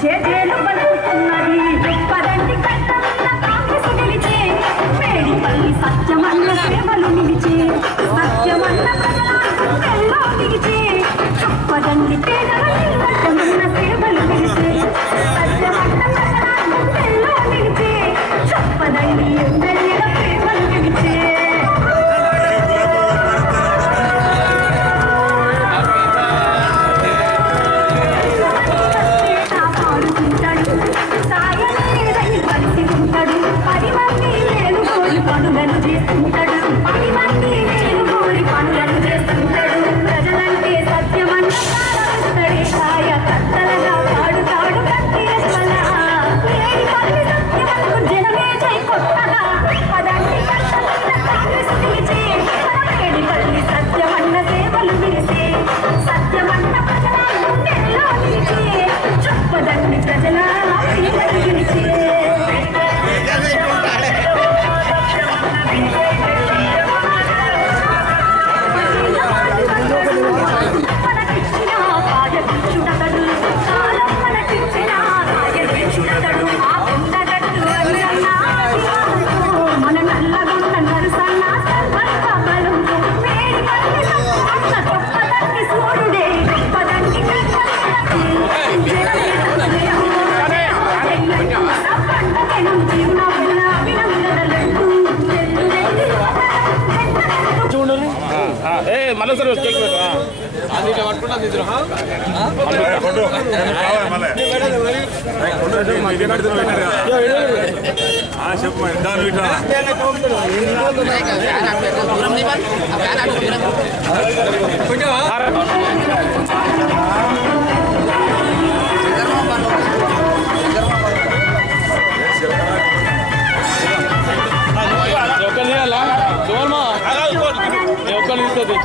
చేజేలు పలుకుతున్నది పదండి కట్టమన్న కాంగ్రెస్ గెలిచే మేడిపల్లి సత్యమన్న సేవలు నిలిచే సత్యమన్న ప్రజలలో నిలిచే పదండి సత్యమన్న సేవలు నిలిచే సత్యమన్న ప్రజలలో నిలిచే చెప్పదండి ఎమ్మెల్యేల సేవలు నిలిచే పనులను చేస్తుంటాడు 10 మంది వేలు కోరి పనులను చేస్తుంటాడు ప్రజలంటే సత్యమన్న సారవస్తడే సాయ కత్తలగా పాడుతాడు కత్తిరెక్కల మేడిపల్లి సత్యమన్నకు జనమే జై కొట్టగా పదండి కట్టమన్న కాంగ్రెస్ నిలిచే మేడిపల్లి సత్యమన్న సేవలు నిలిచే సత్యమన్న ప్రజల గుండెల్లో నిలిచే చెప్పదండి ప్రజల ప్రియతలు నిలిచే మళ్ళీ సార్ కేక్ పట్టుకుంటా ఒక్కరు తీయాలా చూడమా ఒక్కరు తీస్తుంది